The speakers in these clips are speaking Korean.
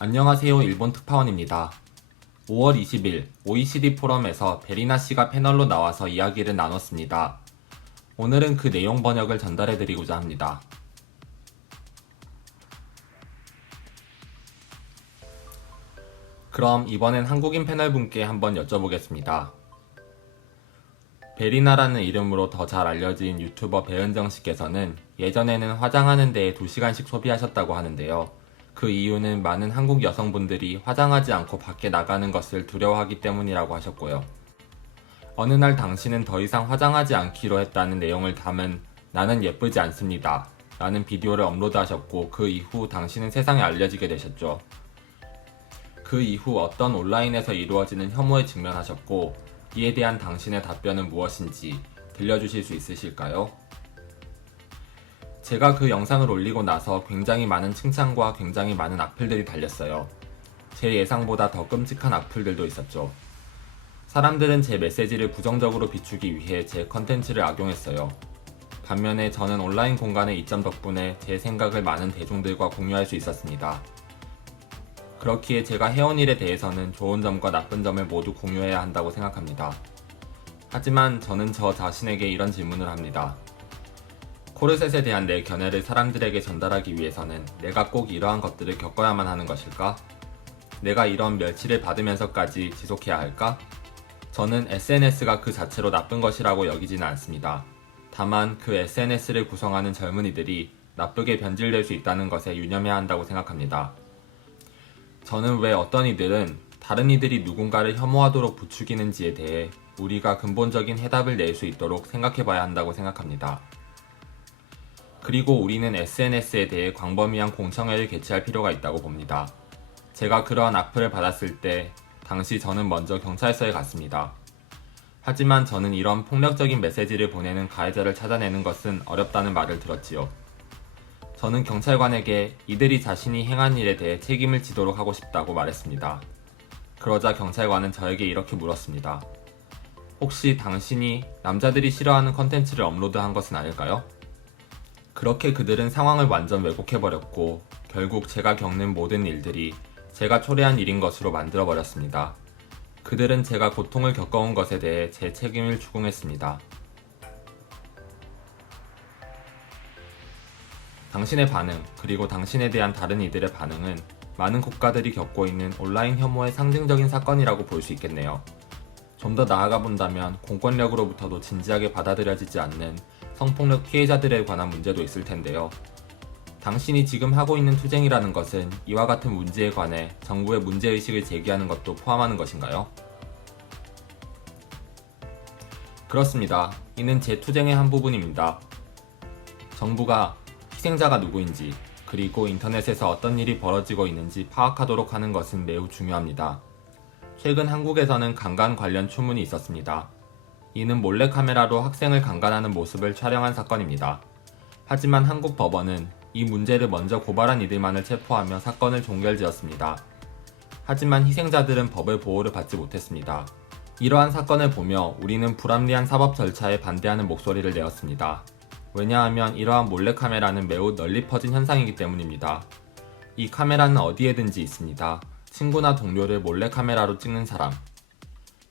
안녕하세요. 일본 특파원입니다. 5월 20일 OECD 포럼에서 베리나 씨가 패널로 나와서 이야기를 나눴습니다. 오늘은 그 내용 번역을 전달해드리고자 합니다. 그럼 이번엔 한국인 패널분께 한번 여쭤보겠습니다. 베리나라는 이름으로 더 잘 알려진 유튜버 배은정 씨께서는 예전에는 화장하는 데에 2시간씩 소비하셨다고 하는데요. 그 이유는 많은 한국 여성분들이 화장하지 않고 밖에 나가는 것을 두려워하기 때문이라고 하셨고요. 어느 날 당신은 더 이상 화장하지 않기로 했다는 내용을 담은 나는 예쁘지 않습니다 라는 비디오를 업로드하셨고, 그 이후 당신은 세상에 알려지게 되셨죠. 그 이후 어떤 온라인에서 이루어지는 혐오에 직면하셨고, 이에 대한 당신의 답변은 무엇인지 들려주실 수 있으실까요? 제가 그 영상을 올리고 나서 굉장히 많은 칭찬과 굉장히 많은 악플들이 달렸어요. 제 예상보다 더 끔찍한 악플들도 있었죠. 사람들은 제 메시지를 부정적으로 비추기 위해 제 컨텐츠를 악용했어요. 반면에 저는 온라인 공간의 이점 덕분에 제 생각을 많은 대중들과 공유할 수 있었습니다. 그렇기에 제가 해온 일에 대해서는 좋은 점과 나쁜 점을 모두 공유해야 한다고 생각합니다. 하지만 저는 저 자신에게 이런 질문을 합니다. 코르셋에 대한 내 견해를 사람들에게 전달하기 위해서는 내가 꼭 이러한 것들을 겪어야만 하는 것일까? 내가 이런 멸치를 받으면서까지 지속해야 할까? 저는 SNS가 그 자체로 나쁜 것이라고 여기지는 않습니다. 다만 그 SNS를 구성하는 젊은이들이 나쁘게 변질될 수 있다는 것에 유념해야 한다고 생각합니다. 저는 왜 어떤 이들은 다른 이들이 누군가를 혐오하도록 부추기는지에 대해 우리가 근본적인 해답을 낼 수 있도록 생각해봐야 한다고 생각합니다. 그리고 우리는 SNS에 대해 광범위한 공청회를 개최할 필요가 있다고 봅니다. 제가 그러한 악플을 받았을 때 당시 저는 먼저 경찰서에 갔습니다. 하지만 저는 이런 폭력적인 메시지를 보내는 가해자를 찾아내는 것은 어렵다는 말을 들었지요. 저는 경찰관에게 이들이 자신이 행한 일에 대해 책임을 지도록 하고 싶다고 말했습니다. 그러자 경찰관은 저에게 이렇게 물었습니다. 혹시 당신이 남자들이 싫어하는 컨텐츠를 업로드한 것은 아닐까요? 그렇게 그들은 상황을 완전 왜곡해버렸고, 결국 제가 겪는 모든 일들이 제가 초래한 일인 것으로 만들어버렸습니다. 그들은 제가 고통을 겪어온 것에 대해 제 책임을 추궁했습니다. 당신의 반응, 그리고 당신에 대한 다른 이들의 반응은 많은 국가들이 겪고 있는 온라인 혐오의 상징적인 사건이라고 볼 수 있겠네요. 좀 더 나아가 본다면 공권력으로부터도 진지하게 받아들여지지 않는 성폭력 피해자들에 관한 문제도 있을 텐데요. 당신이 지금 하고 있는 투쟁이라는 것은 이와 같은 문제에 관해 정부의 문제의식을 제기하는 것도 포함하는 것인가요? 그렇습니다. 이는 제 투쟁의 한 부분입니다. 정부가 희생자가 누구인지, 그리고 인터넷에서 어떤 일이 벌어지고 있는지 파악하도록 하는 것은 매우 중요합니다. 최근 한국에서는 강간 관련 추문이 있었습니다. 이는 몰래카메라로 학생을 강간하는 모습을 촬영한 사건입니다. 하지만 한국 법원은 이 문제를 먼저 고발한 이들만을 체포하며 사건을 종결지었습니다. 하지만 희생자들은 법의 보호를 받지 못했습니다. 이러한 사건을 보며 우리는 불합리한 사법 절차에 반대하는 목소리를 내었습니다. 왜냐하면 이러한 몰래카메라는 매우 널리 퍼진 현상이기 때문입니다. 이 카메라는 어디에든지 있습니다. 친구나 동료를 몰래카메라로 찍는 사람,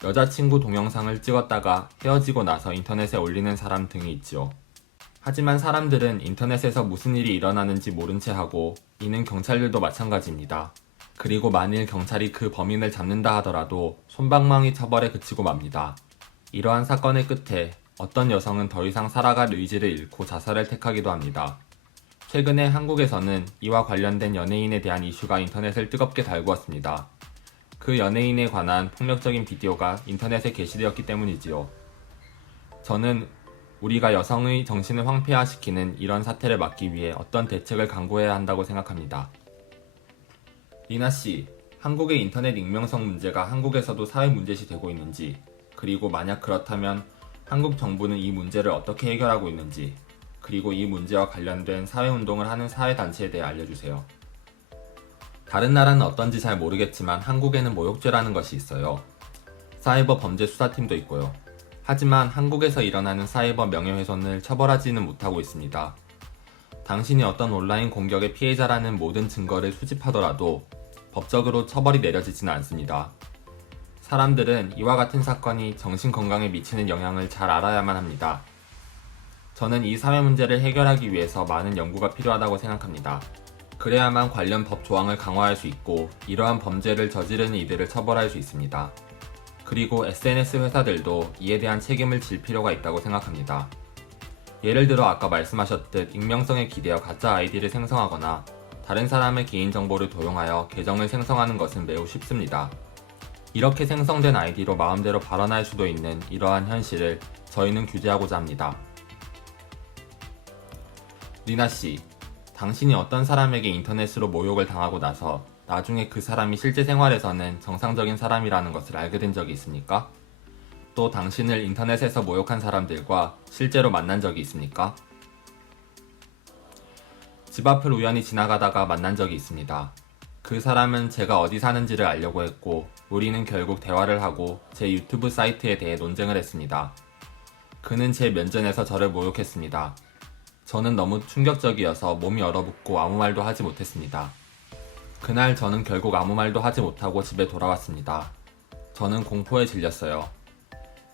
여자친구 동영상을 찍었다가 헤어지고 나서 인터넷에 올리는 사람 등이 있죠. 하지만 사람들은 인터넷에서 무슨 일이 일어나는지 모른 채 하고, 이는 경찰들도 마찬가지입니다. 그리고 만일 경찰이 그 범인을 잡는다 하더라도 솜방망이 처벌에 그치고 맙니다. 이러한 사건의 끝에 어떤 여성은 더 이상 살아갈 의지를 잃고 자살을 택하기도 합니다. 최근에 한국에서는 이와 관련된 연예인에 대한 이슈가 인터넷을 뜨겁게 달구었습니다. 그 연예인에 관한 폭력적인 비디오가 인터넷에 게시되었기 때문이지요. 저는 우리가 여성의 정신을 황폐화시키는 이런 사태를 막기 위해 어떤 대책을 강구해야 한다고 생각합니다. 리나씨, 한국의 인터넷 익명성 문제가 한국에서도 사회 문제시 되고 있는지, 그리고 만약 그렇다면 한국 정부는 이 문제를 어떻게 해결하고 있는지, 그리고 이 문제와 관련된 사회운동을 하는 사회단체에 대해 알려주세요. 다른 나라는 어떤지 잘 모르겠지만 한국에는 모욕죄라는 것이 있어요. 사이버 범죄 수사팀도 있고요. 하지만 한국에서 일어나는 사이버 명예훼손을 처벌하지는 못하고 있습니다. 당신이 어떤 온라인 공격의 피해자라는 모든 증거를 수집하더라도 법적으로 처벌이 내려지지는 않습니다. 사람들은 이와 같은 사건이 정신건강에 미치는 영향을 잘 알아야만 합니다. 저는 이 사회 문제를 해결하기 위해서 많은 연구가 필요하다고 생각합니다. 그래야만 관련 법 조항을 강화할 수 있고 이러한 범죄를 저지르는 이들을 처벌할 수 있습니다. 그리고 SNS 회사들도 이에 대한 책임을 질 필요가 있다고 생각합니다. 예를 들어 아까 말씀하셨듯 익명성에 기대어 가짜 아이디를 생성하거나 다른 사람의 개인정보를 도용하여 계정을 생성하는 것은 매우 쉽습니다. 이렇게 생성된 아이디로 마음대로 발언할 수도 있는 이러한 현실을 저희는 규제하고자 합니다. 리나씨, 당신이 어떤 사람에게 인터넷으로 모욕을 당하고 나서 나중에 그 사람이 실제 생활에서는 정상적인 사람이라는 것을 알게 된 적이 있습니까? 또 당신을 인터넷에서 모욕한 사람들과 실제로 만난 적이 있습니까? 집 앞을 우연히 지나가다가 만난 적이 있습니다. 그 사람은 제가 어디 사는지를 알려고 했고 우리는 결국 대화를 하고 제 유튜브 사이트에 대해 논쟁을 했습니다. 그는 제 면전에서 저를 모욕했습니다. 저는 너무 충격적이어서 몸이 얼어붙고 아무 말도 하지 못했습니다. 그날 저는 결국 아무 말도 하지 못하고 집에 돌아왔습니다. 저는 공포에 질렸어요.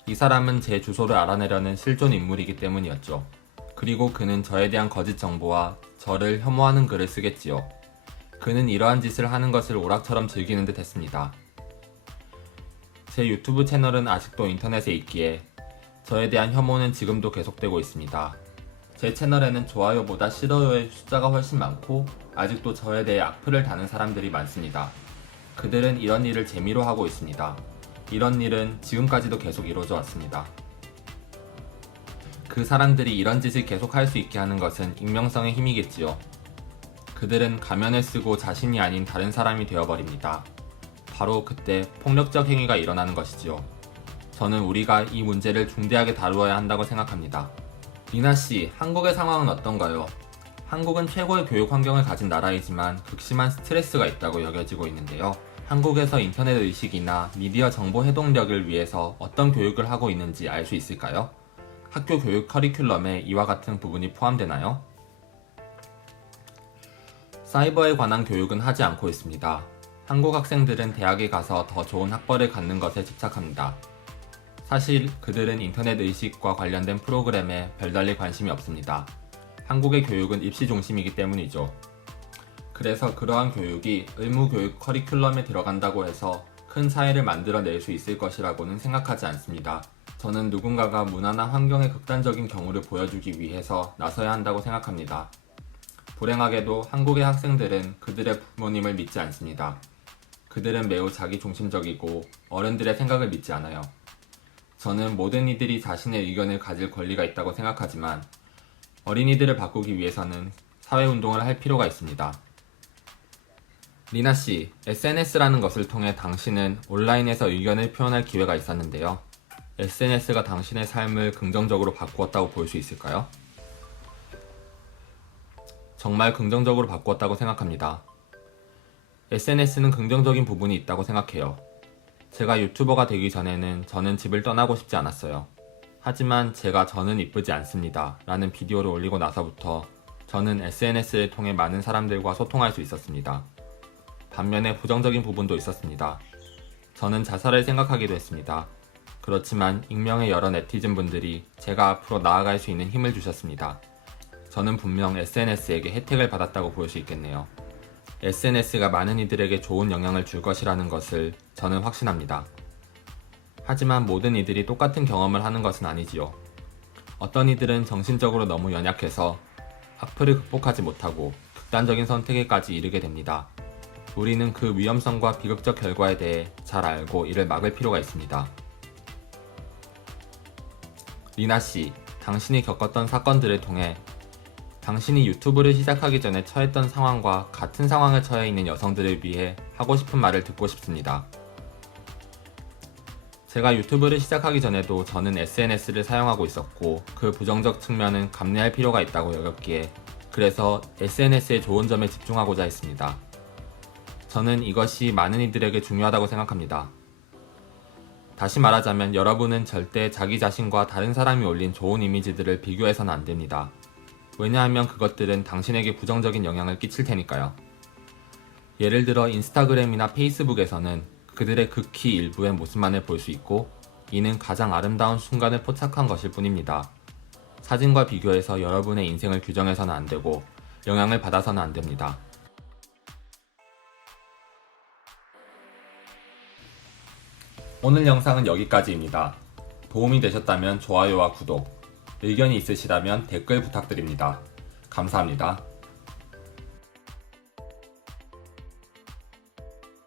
이 사람은 제 주소를 알아내려는 실존 인물이기 때문이었죠. 그리고 그는 저에 대한 거짓 정보와 저를 혐오하는 글을 쓰겠지요. 그는 이러한 짓을 하는 것을 오락처럼 즐기는 듯 했습니다. 제 유튜브 채널은 아직도 인터넷에 있기에 저에 대한 혐오는 지금도 계속되고 있습니다. 제 채널에는 좋아요보다 싫어요의 숫자가 훨씬 많고 아직도 저에 대해 악플을 다는 사람들이 많습니다. 그들은 이런 일을 재미로 하고 있습니다. 이런 일은 지금까지도 계속 이루어져 왔습니다. 그 사람들이 이런 짓을 계속 할 수 있게 하는 것은 익명성의 힘이겠지요. 그들은 가면을 쓰고 자신이 아닌 다른 사람이 되어버립니다. 바로 그때 폭력적 행위가 일어나는 것이지요. 저는 우리가 이 문제를 중대하게 다루어야 한다고 생각합니다. 리나씨, 한국의 상황은 어떤가요? 한국은 최고의 교육 환경을 가진 나라이지만 극심한 스트레스가 있다고 여겨지고 있는데요. 한국에서 인터넷 의식이나 미디어 정보 해독력을 위해서 어떤 교육을 하고 있는지 알 수 있을까요? 학교 교육 커리큘럼에 이와 같은 부분이 포함되나요? 사이버에 관한 교육은 하지 않고 있습니다. 한국 학생들은 대학에 가서 더 좋은 학벌을 갖는 것에 집착합니다. 사실 그들은 인터넷 의식과 관련된 프로그램에 별달리 관심이 없습니다. 한국의 교육은 입시 중심이기 때문이죠. 그래서 그러한 교육이 의무교육 커리큘럼에 들어간다고 해서 큰 차이를 만들어낼 수 있을 것이라고는 생각하지 않습니다. 저는 누군가가 문화나 환경의 극단적인 경우를 보여주기 위해서 나서야 한다고 생각합니다. 불행하게도 한국의 학생들은 그들의 부모님을 믿지 않습니다. 그들은 매우 자기중심적이고 어른들의 생각을 믿지 않아요. 저는 모든 이들이 자신의 의견을 가질 권리가 있다고 생각하지만 어린이들을 바꾸기 위해서는 사회운동을 할 필요가 있습니다. 리나씨, SNS라는 것을 통해 당신은 온라인에서 의견을 표현할 기회가 있었는데요. SNS가 당신의 삶을 긍정적으로 바꾸었다고 볼 수 있을까요? 정말 긍정적으로 바꾸었다고 생각합니다. SNS는 긍정적인 부분이 있다고 생각해요. 제가 유튜버가 되기 전에는 저는 집을 떠나고 싶지 않았어요. 하지만 제가 "저는 이쁘지 않습니다" 라는 비디오를 올리고 나서부터 저는 SNS를 통해 많은 사람들과 소통할 수 있었습니다. 반면에 부정적인 부분도 있었습니다. 저는 자살을 생각하기도 했습니다. 그렇지만 익명의 여러 네티즌 분들이 제가 앞으로 나아갈 수 있는 힘을 주셨습니다. 저는 분명 SNS에게 혜택을 받았다고 볼 수 있겠네요. SNS가 많은 이들에게 좋은 영향을 줄 것이라는 것을 저는 확신합니다. 하지만 모든 이들이 똑같은 경험을 하는 것은 아니지요. 어떤 이들은 정신적으로 너무 연약해서 악플을 극복하지 못하고 극단적인 선택에까지 이르게 됩니다. 우리는 그 위험성과 비극적 결과에 대해 잘 알고 이를 막을 필요가 있습니다. 리나씨, 당신이 겪었던 사건들을 통해 당신이 유튜브를 시작하기 전에 처했던 상황과 같은 상황에 처해 있는 여성들을 위해 하고 싶은 말을 듣고 싶습니다. 제가 유튜브를 시작하기 전에도 저는 SNS를 사용하고 있었고 그 부정적 측면은 감내할 필요가 있다고 여겼기에 그래서 SNS의 좋은 점에 집중하고자 했습니다. 저는 이것이 많은 이들에게 중요하다고 생각합니다. 다시 말하자면 여러분은 절대 자기 자신과 다른 사람이 올린 좋은 이미지들을 비교해서는 안 됩니다. 왜냐하면 그것들은 당신에게 부정적인 영향을 끼칠 테니까요. 예를 들어 인스타그램이나 페이스북에서는 그들의 극히 일부의 모습만을 볼 수 있고 이는 가장 아름다운 순간을 포착한 것일 뿐입니다. 사진과 비교해서 여러분의 인생을 규정해서는 안 되고 영향을 받아서는 안 됩니다. 오늘 영상은 여기까지입니다. 도움이 되셨다면 좋아요와 구독, 의견이 있으시다면 댓글 부탁드립니다. 감사합니다.